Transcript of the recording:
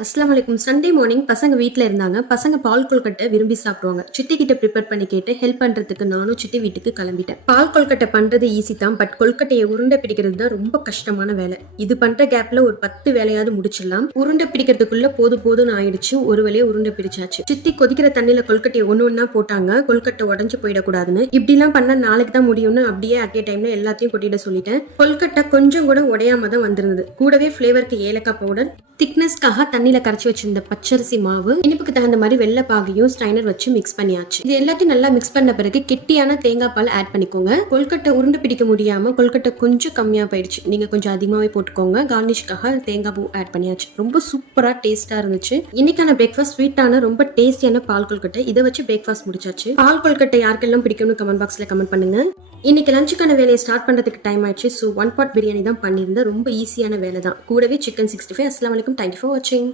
அஸ்ஸலாமு அலைக்கும். Sunday morning பசங்க வீட்ல இருந்தாங்க. பசங்க பால் கொழுக்கட்டை விரும்பி சாப்பிடுவாங்க. சித்தி கிட்ட ப்ரிப்பேர் பண்ணி கேட்டு ஹெல்ப் பண்றதுக்கு நானும் சித்தி வீட்டுக்கு கிளம்பிட்டேன். பால் கொழுக்கட்டை பண்றது ஈஸி தான். பட் கொழுக்கட்டையை உருண்டை பிடிக்கிறது தான் ரொம்ப கஷ்டமான வேலை. இது பண்ற கேப்ல ஒரு 10 வேலையாவது முடிச்சிடலாம். உருண்டை பிடிக்கிறதுக்குள்ள போதும்னு ஆயிடுச்சு. ஒரு வழியா உருண்டை பிடிச்சாச்சு. சித்தி கொதிக்கிற தண்ணியில கொழுக்கட்டையை ஒண்ணா போட்டாங்க. கொழுக்கட்டை உடஞ்சு போயிடக்கூடாதுன்னு. இப்படிலாம் பண்ணா நாளைக்கு தான் முடியும்னு அப்படியே அட் ஏ டைம்ல எல்லாத்தையும் கொட்டிட சொல்லிட்டேன். கொழுக்கட்டை கொஞ்சம் கூட உடையாம தான் வந்திருந்தது. கூடவே ஃபிளேவருக்கு ஏலக்காய் பவுடர், திக்னஸ்க்காக தண்ணியில கரைச்சி வச்சிருந்த பச்சரிசி மாவு, இனிப்புக்கு தகுந்த மாதிரி வெள்ளை பாகையும் ஸ்ட்ரைனர் வச்சு மிக்ஸ் பண்ணியாச்சு. இது எல்லாத்தையும் நல்லா மிக்ஸ் பண்ண பிறகு கெட்டியான தேங்காய் பால் ஆட் பண்ணிக்கோங்க. கொழுக்கட்டை உருண்டு பிடிக்க முடியாம கொழுக்கட்டை கொஞ்சம் கம்மியா போயிடுச்சு. நீங்க கொஞ்சம் அதிகமாவே போட்டுக்கோங்க. கார்னிஷ்காக தேங்காய் பூ ஆட் பண்ணியாச்சு. ரொம்ப சூப்பரா டேஸ்டா இருந்துச்சு. இன்னைக்கான பிரேக்ஃபாஸ்ட் ஸ்வீட்டான ரொம்ப டேஸ்டியான பால் கொழுக்கட்டை. இதை வச்சு பிரேக்ஃபாஸ்ட் முடிச்சாச்சு. பால் கொழுக்கட்டை யாருக்கெல்லாம் பிடிக்கும்னு கமெண்ட் பாக்ஸ்ல கமெண்ட் பண்ணுங்க. இன்னைக்கு லஞ்சுக்கான வேலையை ஸ்டார்ட் பண்றதுக்கு டைம் ஆயிடுச்சு. ஸோ 1 pot பிரியாணி தான் பண்ணியிருந்தேன். ரொம்ப ஈஸியான வேலை தான். கூடவே சிக்கன் 65. அஸ்ஸலாமு அலைக்கும். தேங்க்யூ ஃபார் வாட்சிங்.